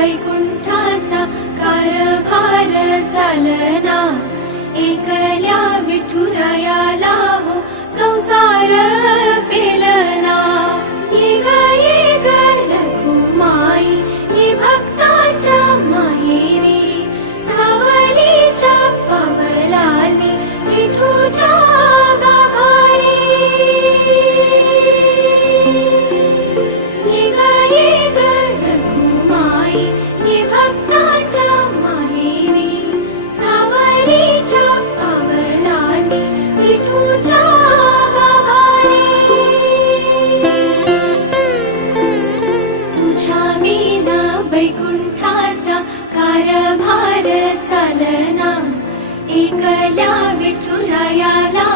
वैकुंठाचा कारभार चालना शिकल्या विठुरायाला